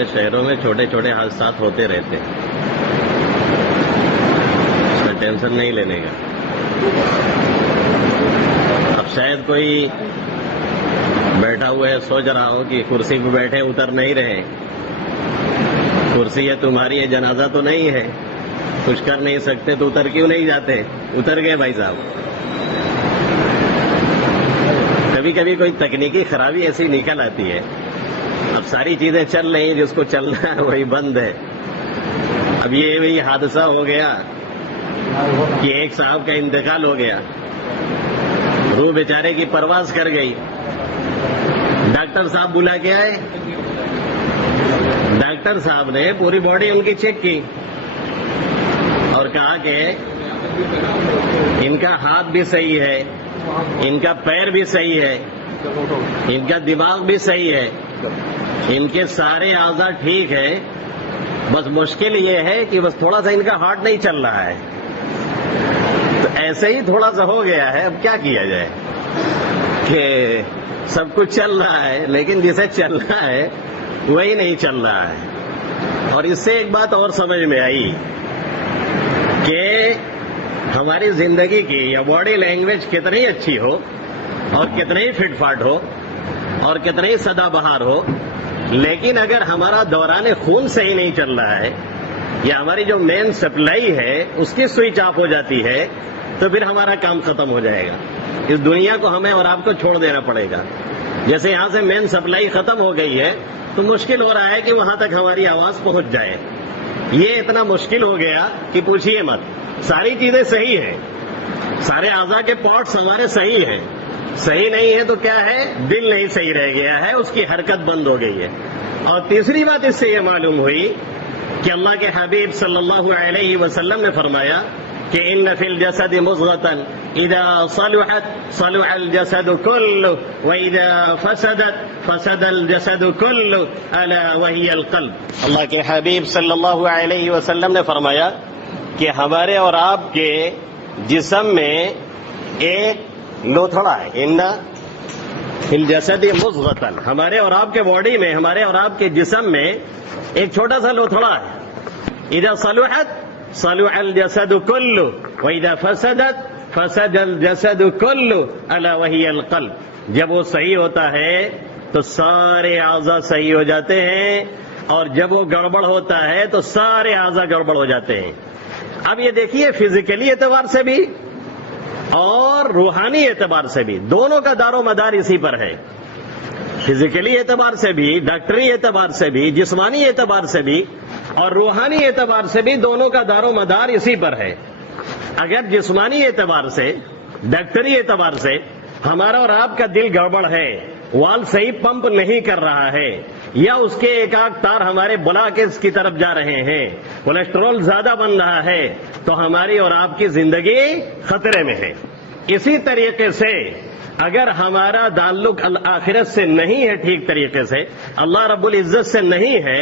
بڑے شہروں میں چھوٹے چھوٹے حادثات ہوتے رہتے ہیں، اس کا ٹینشن نہیں لینے کا۔ اب شاید کوئی بیٹھا ہوا ہے سوچ رہا ہو کہ کرسی پہ بیٹھے اتر نہیں رہے، کرسی ہے تمہاری، ہے جنازہ تو نہیں ہے، کچھ کر نہیں سکتے تو اتر کیوں نہیں جاتے؟ اتر گئے بھائی صاحب۔ کبھی کبھی کوئی تکنیکی خرابی ایسی نکل آتی ہے، اب ساری چیزیں چل رہی ہیں، جس کو چلنا ہے وہی بند ہے۔ اب یہ بھی حادثہ ہو گیا کہ ایک صاحب کا انتقال ہو گیا، روح بیچارے کی پرواز کر گئی، ڈاکٹر صاحب بلا کے آئے، ڈاکٹر صاحب نے پوری باڈی ان کی چیک کی اور کہا کہ ان کا ہاتھ بھی صحیح ہے، ان کا پیر بھی صحیح ہے، ان کا دماغ بھی صحیح ہے، ان کے سارے اعضاء ٹھیک ہے، بس مشکل یہ ہے کہ بس تھوڑا سا ان کا ہارٹ نہیں چل رہا ہے۔ تو ایسے ہی تھوڑا سا ہو گیا ہے، اب کیا کیا جائے کہ سب کچھ چل رہا ہے لیکن جسے چلنا ہے وہی نہیں چل رہا ہے۔ اور اس سے ایک بات اور سمجھ میں آئی کہ ہماری زندگی کی یا باڈی لینگویج کتنی اچھی ہو اور کتنی فٹ فاٹ ہو اور کتنی سدا بہار ہو، لیکن اگر ہمارا دوران خون صحیح نہیں چل رہا ہے یا ہماری جو مین سپلائی ہے اس کی سوئچ آف ہو جاتی ہے تو پھر ہمارا کام ختم ہو جائے گا۔ اس دنیا کو ہمیں اور آپ کو چھوڑ دینا پڑے گا۔ جیسے یہاں سے مین سپلائی ختم ہو گئی ہے تو مشکل ہو رہا ہے کہ وہاں تک ہماری آواز پہنچ جائے۔ یہ اتنا مشکل ہو گیا کہ پوچھیے مت۔ ساری چیزیں صحیح ہیں، سارے اعضاء کے پارٹس ہمارے صحیح ہیں، صحیح نہیں ہے تو کیا ہے؟ دل نہیں صحیح رہ گیا ہے، اس کی حرکت بند ہو گئی ہے۔ اور تیسری بات اس سے یہ معلوم ہوئی کہ اللہ کے حبیب صلی اللہ علیہ وسلم نے فرمایا کہ ان فی الجسد مضغۃ اذا صلحت صلح الجسد كله واذا فسدت فسد الجسد كله الا وهي القلب۔ اللہ کے حبیب صلی اللہ علیہ وسلم نے فرمایا کہ ہمارے اور آپ کے جسم میں ایک لوتھڑا ہے، ان فی الجسد مضغۃ، ہمارے اور آپ کے باڈی میں، ہمارے اور آپ کے جسم میں ایک چھوٹا سا لوتھڑا ہے۔ اذا صلحت صلح الجسد كله واذا فسدت فسد الجسد كله الا وهي القلب۔ جب وہ صحیح ہوتا ہے تو سارے اعضاء صحیح ہو جاتے ہیں، اور جب وہ گڑبڑ ہوتا ہے تو سارے اعضاء گڑبڑ ہو جاتے ہیں۔ اب یہ دیکھیے فزیکلی اعتبار سے بھی اور روحانی اعتبار سے بھی دونوں کا دار و مدار اسی پر ہے۔ فزیکلی اعتبار سے بھی، ڈاکٹری اعتبار سے بھی، جسمانی اعتبار سے بھی اور روحانی اعتبار سے بھی دونوں کا دار و مدار اسی پر ہے۔ اگر جسمانی اعتبار سے، ڈاکٹری اعتبار سے ہمارا اور آپ کا دل گڑبڑ ہے، وال صحیح پمپ نہیں کر رہا ہے، یا اس کے ایک آدھ تار ہمارے بلاکس کی طرف جا رہے ہیں، کولیسٹرول زیادہ بن رہا ہے، تو ہماری اور آپ کی زندگی خطرے میں ہے۔ اسی طریقے سے اگر ہمارا تعلق آخرت سے نہیں ہے ٹھیک طریقے سے، اللہ رب العزت سے نہیں ہے،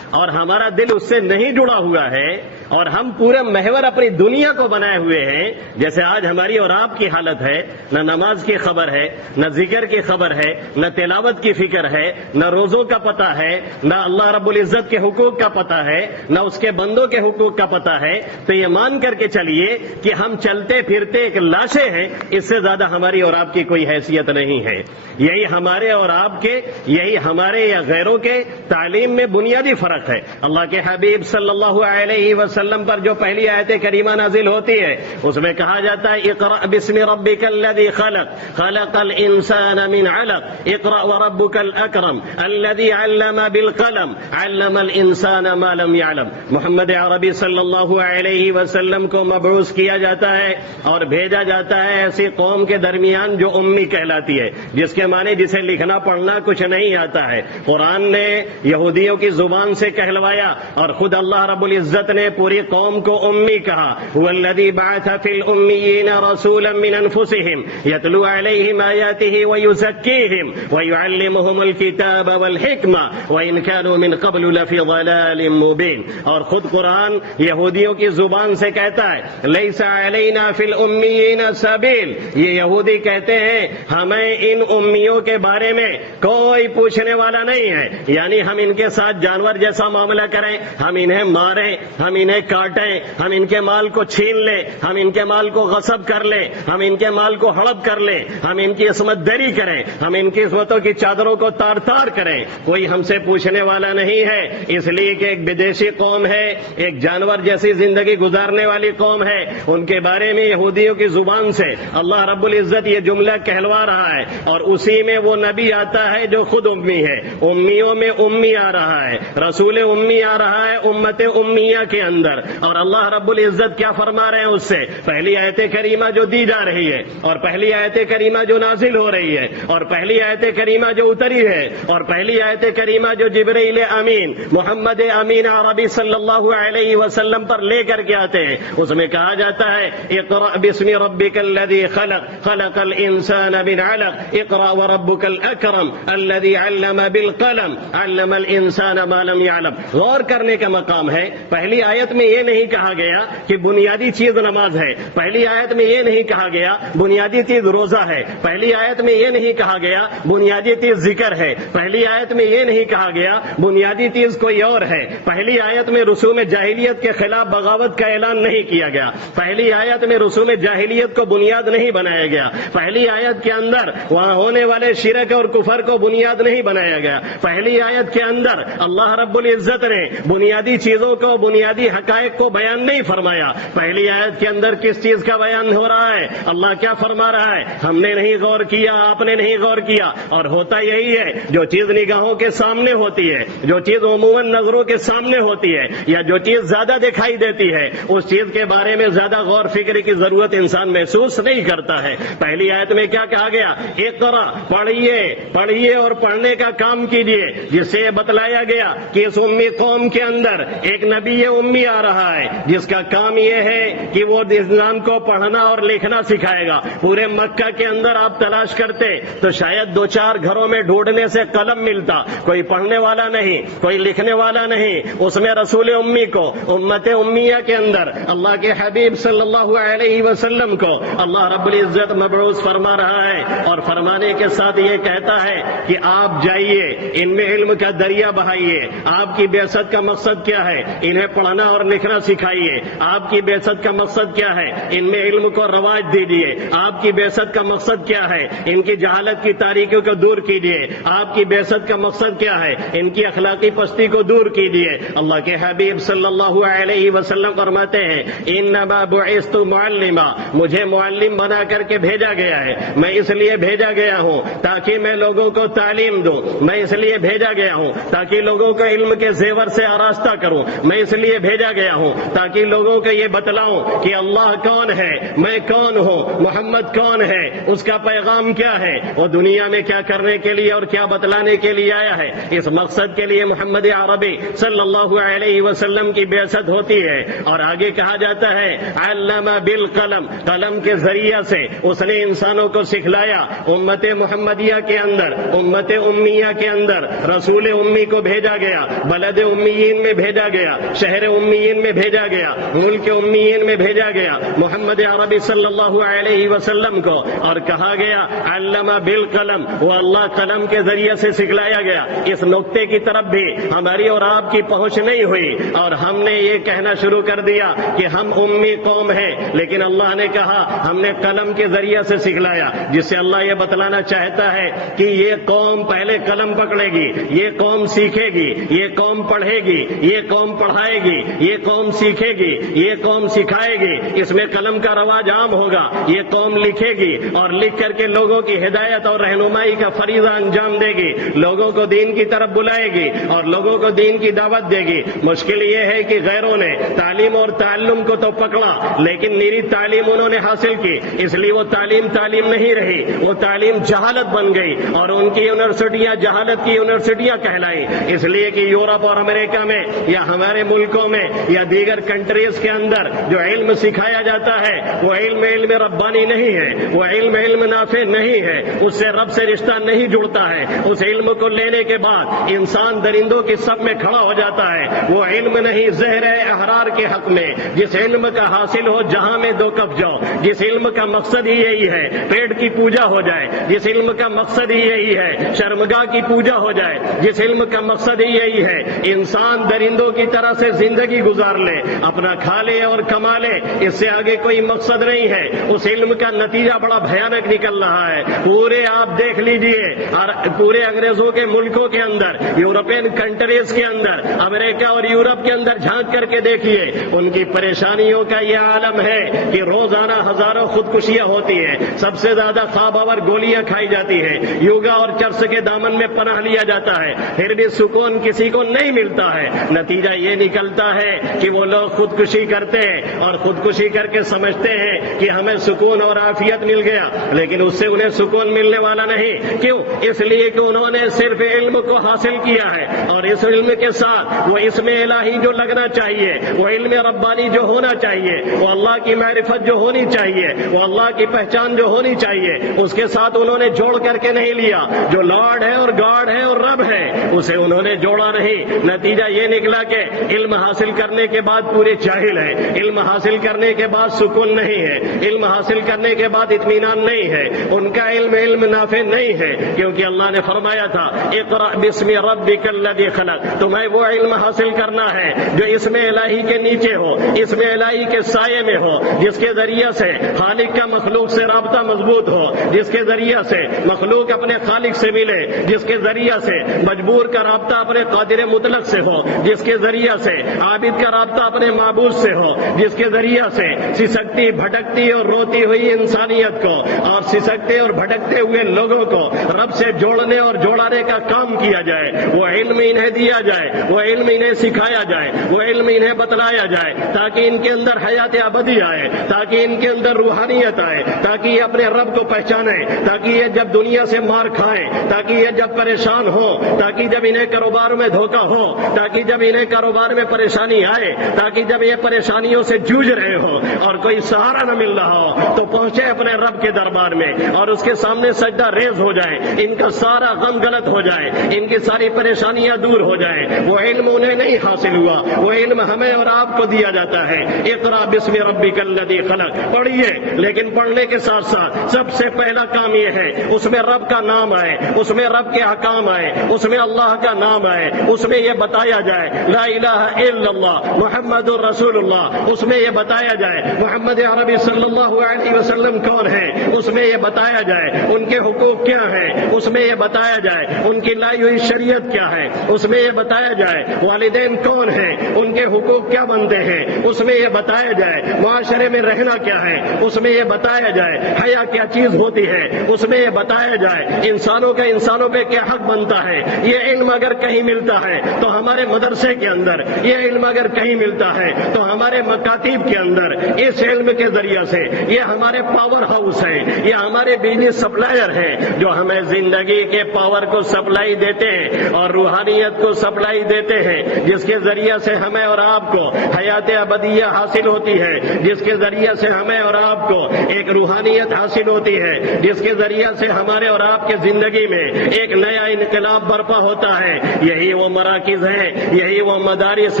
اور ہمارا دل اس سے نہیں جڑا ہوا ہے، اور ہم پورے محور اپنی دنیا کو بنائے ہوئے ہیں، جیسے آج ہماری اور آپ کی حالت ہے، نہ نماز کی خبر ہے، نہ ذکر کی خبر ہے، نہ تلاوت کی فکر ہے، نہ روزوں کا پتہ ہے، نہ اللہ رب العزت کے حقوق کا پتہ ہے، نہ اس کے بندوں کے حقوق کا پتہ ہے، تو یہ مان کر کے چلیے کہ ہم چلتے پھرتے ایک لاشیں ہیں، اس سے زیادہ ہماری اور آپ کی کوئی حیثیت نہیں ہے۔ یہی ہمارے اور آپ کے، یہی ہمارے یا غیروں کے تعلیم میں بنیادی فرق ہے۔ اللہ کے حبیب صلی اللہ علیہ وسلم پر جو پہلی آیت کریمہ نازل ہوتی ہے اس میں کہا جاتا ہے اقرأ بسم ربک الذی خلق خلق الانسان من علق اقرأ وربک الاکرم الذی علم بالقلم علم الانسان ما لم يعلم۔ محمد عربی صلی اللہ علیہ وسلم کو مبعوث کیا جاتا ہے اور بھیجا جاتا ہے ایسی قوم کے درمیان جو امی کہلاتی ہے، جس کے معنی جسے لکھنا پڑھنا کچھ نہیں آتا ہے۔ قرآن نے یہودیوں کی زبان سے کہلوایا اور خود اللہ رب العزت نے پورے پوری قوم کو امی کہا. هو الذی بعث فی الامیین رسولا من انفسهم یتلو علیہم آیاتہ ویزکیہم ویعلمہم الکتاب والحکمہ وان كانوا من قبل لفی ضلال مبین. اور خود قرآن یہودیوں کی زبان سے کہتا ہے لیس علینا فی الامیین سبیل. یہ یہودی کہتے ہیں ہمیں ان امیوں کے بارے میں کوئی پوچھنے والا نہیں ہے، یعنی ہم ان کے ساتھ جانور جیسا معاملہ کریں، ہم انہیں ماریں، ہم انہیں کاٹیں، ہم ان کے مال کو چھین لیں، ہم ان کے مال کو غصب کر لیں، ہم ان کے مال کو ہڑپ کر لیں، ہم ان کی عصمت دری کریں، ہم ان کی عصمتوں کی چادروں کو تار تار کریں. کوئی ہم سے پوچھنے والا نہیں ہے، اس لیے کہ ایک بدیشی قوم ہے، ایک جانور جیسی زندگی گزارنے والی قوم ہے. ان کے بارے میں یہودیوں کی زبان سے اللہ رب العزت یہ جملہ کہلوا رہا ہے، اور اسی میں وہ نبی آتا ہے جو خود امی ہے. امیوں میں امی آ رہا ہے، رسول امی آ رہا ہے امت امیہ کے اندر. اور اللہ رب العزت کیا فرما رہے ہیں اس سے؟ پہلی آیت کریمہ جو دی جا رہی ہے، اور پہلی آیت کریمہ جو نازل ہو رہی ہے، اور پہلی آیت کریمہ جو اتری ہے، اور پہلی آیت کریمہ جو جبرائیل امین محمد امین عربی صلی اللہ علیہ وسلم پر لے کر کے آتے ہیں، اس میں کہا جاتا ہے اقرأ باسم ربک الذی خلق خلق الانسان من علق اقرأ وربک الاکرم الذی علم بالقلم علم الانسان ما لم يعلم. غور کرنے کا مقام ہے. پہلی آیت میں یہ نہیں کہا گیا کہ بنیادی چیز نماز ہے، پہلی آیت میں یہ نہیں کہا گیا بنیادی چیز روزہ ہے، پہلی آیت میں یہ نہیں کہا گیا بنیادی چیز ذکر ہے، پہلی آیت میں یہ نہیں کہا گیا بنیادی چیز کوئی اور ہے، پہلی آیت میں رسوم جاہلیت کے خلاف بغاوت کا اعلان نہیں کیا گیا، پہلی آیت میں رسوم جاہلیت کو بنیاد نہیں بنایا گیا، پہلی آیت کے اندر وہاں ہونے والے شرک اور کفر کو بنیاد نہیں بنایا گیا، پہلی آیت کے اندر اللہ رب العزت نے بنیادی چیزوں کو بنیادی حقائق کو بیان نہیں فرمایا. پہلی آیت کے اندر کس چیز کا بیان ہو رہا ہے؟ اللہ کیا فرما رہا ہے؟ ہم نے نہیں غور کیا، آپ نے نہیں غور کیا. اور ہوتا یہی ہے، جو چیز نگاہوں کے سامنے ہوتی ہے، جو چیز عموماً نظروں کے سامنے ہوتی ہے، یا جو چیز زیادہ دکھائی دیتی ہے، اس چیز کے بارے میں زیادہ غور فکر کی ضرورت انسان محسوس نہیں کرتا ہے. پہلی آیت میں کیا کہا گیا؟ اقرا، پڑھیے اور پڑھنے کا کام کیجیے، جس سے یہ بتلایا گیا کہ اس امی قوم کے اندر ایک نبی امی آ رہا ہے جس کا کام یہ ہے کہ وہ انسان کو پڑھنا اور لکھنا سکھائے گا. پورے مکہ کے اندر آپ تلاش کرتے تو شاید 2-4 گھروں میں ڈھونڈنے سے قلم ملتا، کوئی پڑھنے والا نہیں، کوئی لکھنے والا نہیں. اس میں رسول امی کو امت امیہ کے اندر اللہ کے حبیب صلی اللہ علیہ وسلم کو اللہ رب العزت مبعوث فرما رہا ہے، اور فرمانے کے ساتھ یہ کہتا ہے کہ آپ جائیے ان میں علم کا دریا بہائیے. آپ کی بعثت کا مقصد کیا ہے؟ انہیں پڑھنا اور لکھنا سکھائیے. آپ کی بعثت کا مقصد کیا ہے؟ ان میں علم کو رواج دیجیے. آپ کی بعثت کا مقصد کیا ہے؟ ان کی جہالت کی تاریکیوں کو دور کیجیے. آپ کی بعثت کا مقصد کیا ہے؟ ان کی اخلاقی پستی کو دور کیجیے. اللہ کے حبیب صلی اللہ علیہ وسلم فرماتے ہیں انما بعثت معلما، مجھے معلم بنا کر کے بھیجا گیا ہے. میں اس لیے بھیجا گیا ہوں تاکہ میں لوگوں کو تعلیم دوں. میں اس لیے بھیجا گیا ہوں تاکہ لوگوں کو علم کے زیور سے آراستہ کروں. میں اس لیے بھیجا گیا ہوں تاکہ لوگوں کو یہ بتلاؤں کہ اللہ کون ہے، میں کون ہوں، محمد کون ہے، اس کا پیغام کیا ہے، وہ دنیا میں کیا کرنے کے لیے اور کیا بتلانے کے لیے آیا ہے. اس مقصد کے لیے محمد عربی صلی اللہ علیہ وسلم کی بعثت ہوتی ہے. اور آگے کہا جاتا ہے علم بالقلم، قلم کے ذریعہ سے اس نے انسانوں کو سکھلایا. امت محمدیہ کے اندر، امت امیہ کے اندر رسول امی کو بھیجا گیا، بلد امیین میں بھیجا گیا، شہر امیین میں بھیجا گیا، ملک امیین میں بھیجا گیا محمد عربی صلی اللہ علیہ وسلم کو. اور کہا گیا علم بالقلم، وہ اللہ قلم کے ذریعے سے سکھلایا گیا. اس نقطے کی طرف بھی ہماری اور آپ کی پہنچ نہیں ہوئی، اور ہم نے یہ کہنا شروع کر دیا کہ ہم امی قوم ہیں. لیکن اللہ نے کہا ہم نے قلم کے ذریعے سے سکھلایا، جس سے اللہ یہ بتلانا چاہتا ہے کہ یہ قوم پہلے قلم پکڑے گی، یہ قوم سیکھے گی، یہ قوم پڑھے گی، یہ قوم پڑھائے گی، یہ قوم سیکھے گی، یہ قوم سکھائے گی. اس میں قلم کا رواج عام ہوگا. یہ قوم لکھے گی اور لکھ کر کے لوگوں کی ہدایت اور رہنمائی کا فریضہ انجام دے گی، لوگوں کو دین کی طرف بلائے گی اور لوگوں کو دین کی دعوت دے گی. مشکل یہ ہے کہ غیروں نے تعلیم اور تعلم کو تو پکڑا، لیکن میری تعلیم انہوں نے حاصل کی، اس لیے وہ تعلیم نہیں رہی، وہ تعلیم جہالت بن گئی، اور ان کی یونیورسٹیاں جہالت کی یونیورسٹیاں کہلائی. اس لیے کہ یورپ اور امریکہ میں یا ہمارے ملکوں میں یا دیگر کنٹریز کے اندر جو علم سکھایا جاتا ہے وہ علم ربانی نہیں ہے، وہ علم نافع نہیں ہے، اس سے رب سے رشتہ نہیں جڑتا ہے. اس علم کو لینے کے بعد انسان درندوں کی صف میں کھڑا ہو جاتا ہے. وہ علم نہیں زہر احرار کے حق میں، جس علم کا حاصل ہو جہاں میں دو کف جاؤ، جس علم کا مقصد ہی یہی ہے پیٹ کی پوجا ہو جائے، جس علم کا مقصد ہی یہی ہے شرمگاہ کی پوجا ہو جائے، جس علم کا مقصد ہی یہی ہے انسان درندوں کی طرح سے زندگی گزار لے، اپنا کھا لے اور کما لے، اس سے آگے کوئی مقصد نہیں ہے. اس علم کا نتیجہ بڑا بھیانک نکل رہا ہے. پورے آپ دیکھ لیجئے اور پورے انگریزوں کے ملکوں کے اندر، یورپین کنٹریز کے اندر، امریکہ اور یورپ کے اندر جھانک کر کے دیکھیے، ان کی پریشانیوں کا یہ عالم ہے کہ روزانہ ہزاروں خودکشیاں ہوتی ہیں، سب سے زیادہ خواب آور گولیاں کھائی جاتی ہیں، یوگا اور چرس کے دامن میں پناہ لیا جاتا ہے، پھر بھی سکون کسی کو نہیں ملتا ہے. نتیجہ یہ نکلتا ہے کہ وہ لوگ خودکشی کرتے ہیں اور خودکشی کر کے سمجھتے ہیں کہ ہمیں سکون اور عافیت مل گیا، لیکن اس سے انہیں سکون ملنے والا نہیں. کیوں؟ اس لیے کہ انہوں نے صرف علم کو حاصل کیا ہے، اور اس علم کے ساتھ وہ اسم الہی جو لگنا چاہیے، وہ علم ربانی جو ہونا چاہیے، وہ اللہ کی معرفت جو ہونی چاہیے، وہ اللہ کی پہچان جو ہونی چاہیے، اس کے ساتھ انہوں نے جوڑ کر کے نہیں لیا. جو لارڈ ہے اور گاڈ ہے اور رب ہے اسے انہوں نے جوڑا نہیں. نتیجہ یہ نکلا کہ علم حاصل کرنے کے بعد پورے جاہل ہیں، علم حاصل کرنے کے بعد سکون نہیں ہے، علم حاصل کرنے کے بعد اطمینان نہیں ہے، ان کا علم نافع نہیں ہے. کیونکہ اللہ نے فرمایا تھا اقرأ باسم ربک الذی خلق. تمہیں وہ علم حاصل کرنا ہے جو اسم الہی کے نیچے ہو، اسم الہی کے سائے میں ہو، جس کے ذریعہ سے خالق کا مخلوق سے رابطہ مضبوط ہو، جس کے ذریعہ سے مخلوق اپنے خالق سے ملے، جس کے ذریعہ سے مجبور کا رابطہ اپنے قادر مطلق سے ہو، جس کے ذریعہ سے عابد کا رابطہ اپنے معبود سے ہو، جس کے ذریعہ سے سسکتی بھٹکتی اور روتی ہوئی انسانیت کو اور سسکتے اور بھٹکتے ہوئے لوگوں کو رب سے جوڑنے اور جوڑانے کا کام کیا جائے. وہ علم انہیں دیا جائے، وہ علم انہیں سکھایا جائے، وہ علم انہیں بتلایا جائے، تاکہ ان کے اندر حیات ابدی آئے، تاکہ ان کے اندر روحانیت آئے، تاکہ یہ اپنے رب کو پہچانے، تاکہ یہ جب دنیا سے مار کھائیں، تاکہ یہ جب پریشان ہو، تاکہ جب انہیں کاروبار میں دھوکہ ہو، تاکہ جب انہیں کاروبار میں پریشانی آئے، تاکہ جب یہ پریشانیوں سے جوجھ رہے ہو اور کوئی سہارا نہ مل رہا ہو تو پہنچے اپنے رب کے دربار میں اور اس کے سامنے سجدہ ریز ہو جائے، ان کا سارا غم غلط ہو جائے، ان کی ساری پریشانیاں دور ہو جائیں. وہ علم انہیں نہیں حاصل ہوا، وہ علم ہمیں اور آپ کو دیا جاتا ہے. اقرأ باسم ربک الذی خلق. پڑھیے، لیکن پڑھنے کے ساتھ ساتھ سب سے پہلا کام یہ ہے اس میں رب کا نام آئے، اس میں رب کے احکام آئے، اس میں اللہ کا نام آئے، اس میں یہ بتایا جائے لا الہ الا اللہ محمد الرسول اللہ، اس میں یہ بتایا جائے محمد عربی صلی اللہ علیہ وسلم کون ہے، اس میں یہ بتایا جائے ان کے حقوق کیا ہیں، اس میں یہ بتایا جائے ان کی لائی ہوئی شریعت کیا ہے، اس میں یہ بتایا جائے والدین کون ہیں، ان کے حقوق کیا بنتے ہیں، اس میں یہ بتایا جائے معاشرے میں رہنا کیا ہے، اس میں یہ بتایا جائے حیا کیا چیز ہوتی ہے، اس میں یہ بتایا جائے انسانوں کا انسانوں پہ کیا حق بنتا ہے. یہ علم اگر کہیں ملتا ہے تو ہمارے مدرسے کے اندر، یہ علم اگر کہیں ملتا ہے تو ہمارے مکاتب کے اندر، اس علم کے ذریعہ سے یہ ہمارے پاور ہاؤس ہیں، یہ ہمارے بزنس سپلائر ہیں جو ہمیں زندگی کے پاور کو سپلائی دیتے ہیں اور روحانیت کو سپلائی دیتے ہیں، جس کے ذریعہ سے ہمیں اور آپ کو حیات ابدیہ حاصل ہوتی ہے، جس کے ذریعہ سے ہمیں اور آپ کو ایک روحانیت حاصل ہوتی ہے، جس کے ذریعہ سے ہمارے اور آپ کے زندگی میں ایک نیا انقلاب برپا ہوتا ہے. یہی وہ مراکز ہیں، یہی وہ مدارس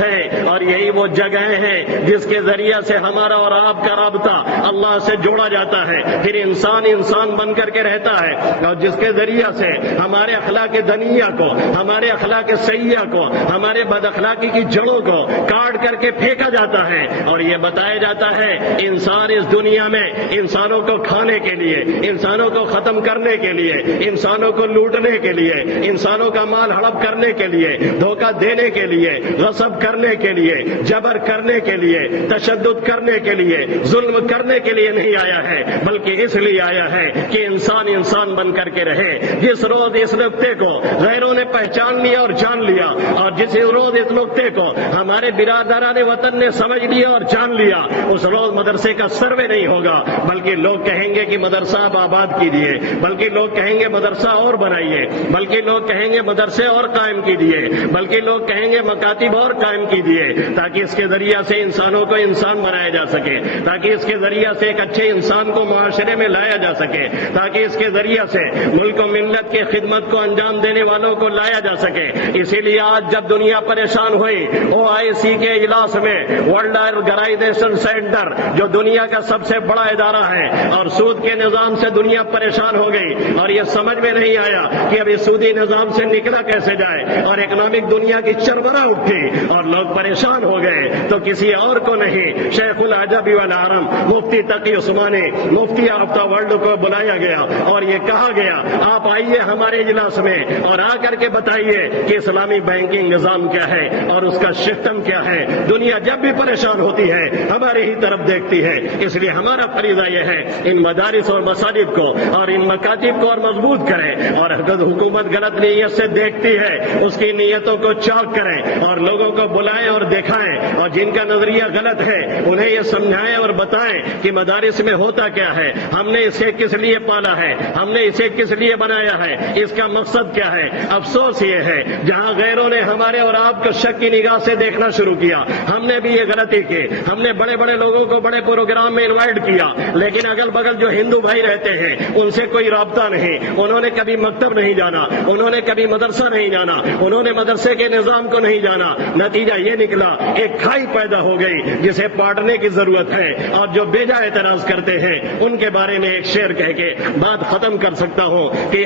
ہیں اور یہی وہ جگہیں ہیں جس کے ذریعہ سے ہمارا اور آپ کا رابطہ اللہ سے جوڑا جاتا ہے. پھر انسان انسان بن کر کے رہتا ہے اور جس کے ذریعہ سے ہمارے اخلاق دنیا کو، ہمارے اخلاق سیئہ کو، ہمارے بد اخلاقی کی جڑوں کو کاٹ کر کے پھینکا جاتا ہے اور یہ بتایا جاتا ہے انسان اس دنیا میں انسانوں کو کھانے کے لیے، انسانوں کو ختم کرنے کے لیے، انسانوں کو لوٹنے کے لیے، انسانوں کا مال ہڑپ کرنے کے لیے، دھوکہ دینے کے لیے، غصب کرنے کے لیے، جبر کرنے کے لیے، تشدد کرنے کے لیے، ظلم کرنے کے لیے نہیں آیا ہے، بلکہ اس لیے آیا ہے کہ انسان انسان بن کر کے رہے. جس روز اس نقطے کو غیروں نے پہچان لیا اور جان لیا، اور جس روز اس نقطے کو ہمارے برادران وطن نے سمجھ لیا اور جان لیا، اس روز مدرسے کا سروے نہیں ہوگا، بلکہ لوگ کہیں گے کہ مدرسہ اب آباد کیجیے، بلکہ لوگ کہیں گے مدرسہ اور بنائیے، بلکہ لوگ کہیں گے مدرسے اور قائم کیجیے، بلکہ لوگ کہیں گے مکاتب اور قائم کیجیے. ہے تاکہ اس کے ذریعہ سے انسانوں کو انسان بنایا جا سکے، تاکہ اس کے ذریعہ سے ایک اچھے انسان کو معاشرے میں لایا جا سکے، تاکہ اس کے ذریعہ سے ملک و ملت کی خدمت کو انجام دینے والوں کو لایا جا سکے۔ اسی لیے آج جب دنیا پریشان ہوئی OIC کے اجلاس میں ورلڈ آرگنائزیشن سینٹر جو دنیا کا سب سے بڑا ادارہ ہے اور سود کے نظام سے دنیا پریشان ہو گئی اور یہ سمجھ میں نہیں آیا کہ اب اس سودی نظام سے نکلا کیسے جائے اور اکنامک دنیا کی چربرا اٹھی اور لوگ پریشان ہو گئے، تو کسی اور کو نہیں شیخ العجب والحرم مفتی تقی عثمانی مفتی آف دا ورلڈ کو بلایا گیا اور یہ کہا گیا آپ آئیے ہمارے اجلاس میں اور آ کر کے بتائیے کہ اسلامی بینکنگ نظام کیا ہے اور اس کا سسٹم کیا ہے۔ دنیا جب بھی پریشان ہوتی ہے ہماری ہی طرف دیکھتی ہے، اس لیے ہمارا فریضہ یہ ہے ان مدارس اور مساجد کو اور ان مکاتب کو اور مضبوط کریں، اور اگر حکومت غلط نیت سے دیکھتی ہے اس کی نیتوں کو چاک کریں اور لوگوں کو بلائیں اور دکھائیں، اور جن کا نظریہ غلط ہے انہیں یہ سمجھائیں اور بتائیں کہ مدارس میں ہوتا کیا ہے، ہم نے اسے کس لیے پالا ہے، ہم نے اسے کس لیے بنایا ہے، اس کا مقصد کیا ہے۔ افسوس یہ ہے جہاں غیروں نے ہمارے اور آپ کو شک کی نگاہ سے دیکھنا شروع کیا، ہم نے بھی یہ غلطی کی، ہم نے بڑے بڑے لوگوں کو بڑے پروگرام میں انوائٹ کیا، لیکن اگل بغل جو ہندو بھائی رہتے ہیں ان سے کوئی رابطہ نہیں، انہوں نے کبھی مکتب نہیں جانا، انہوں نے کبھی مدرسہ نہیں جانا، انہوں نے مدرسے کے نظام کو نہیں جانا، نتیجہ یہ نکلا ایک کھائی پیدا ہو گئی جسے پاٹنے کی ضرورت ہے۔ اور جو بیجا اعتراض کرتے ہیں ان کے بارے میں ایک شعر کہہ کے بات ختم کر سکتا ہوں کہ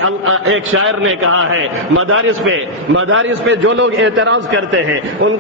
ایک شاعر نے کہا ہے مدارس پہ جو لوگ اعتراض کرتے ہیں ان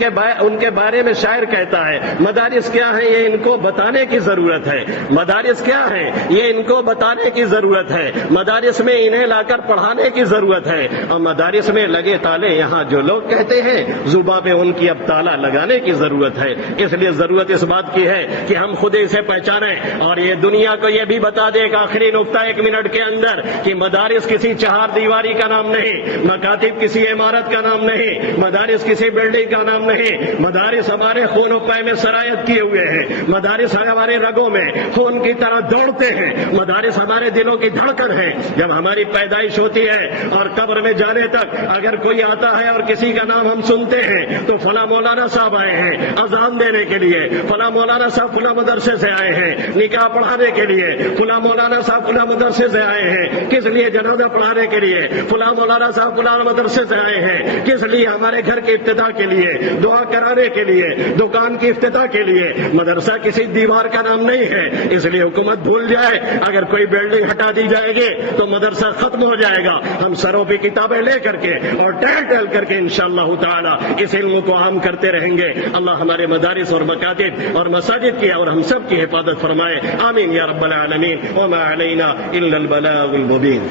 کے بارے میں شاعر کہتا ہے مدارس کیا ہے یہ ان کو بتانے کی ضرورت ہے، مدارس کیا ہے یہ ان کو بتانے کی ضرورت ہے، مدارس میں انہیں لا کر پڑھانے کی ضرورت ہے، اور مدارس میں لگے تالے یہاں جو لوگ کہتے ہیں زباں پہ ان کی اب تالا لگانے کی ضرورت ہے۔ اس لیے ضرورت اس بات کی ہے کہ ہم خود اسے پہچانیں اور یہ دنیا کو یہ بھی بتا دے ایک آخری نقطہ 1 منٹ کے اندر کہ مدارس کسی چہار دیواری کا نام نہیں، مکاتب کسی عمارت کا نام نہیں، مدارس کسی بلڈنگ کا نام نہیں، مدارس ہمارے خون و پے میں سرایت کیے ہوئے ہیں، مدارس ہمارے رگوں میں خون کی طرح دوڑتے ہیں، مدارس ہمارے دلوں کی دھڑکن ہے۔ جب ہماری پیدائش ہوتی ہے اور قبر میں جانے تک اگر کوئی آتا ہے اور کسی کا نام ہم سنتے ہیں تو فلاں مولانا صاحب آئے ہیں اذان دینے کے لیے، فلاں مولانا صاحب فلاں مدرسے سے آئے ہیں نکاح پڑھانے کے لیے، فلاں مولانا صاحب فلاں مدرسے سے آئے ہیں کس لیے جنازہ پڑھانے کے لیے، فلاں مولانا صاحب فلاں مدرسے سے آئے ہیں کس لیے ہمارے گھر کے افتتاح کے لیے، دعا کرانے کے لیے، دکان کی افتتاح کے لیے۔ مدرسہ کسی دیوار کا نام نہیں ہے، اس لیے حکومت بھول جائے اگر کوئی بلڈنگ ہٹا دی جائے گی تو مدرسہ ختم ہو جائے گا۔ ہم سروں پہ کتابیں لے کر کے اور ٹہل کر کے انشاءاللہ تعالی اس علم کو عام کرتے رہیں گے۔ اللہ ہمارے مدارس اور مکاتب اور مساجد کی اور ہم سب کی حفاظت فرمائے، آمین یا رب العالمین۔ وما علینا الا البلاغ المبین۔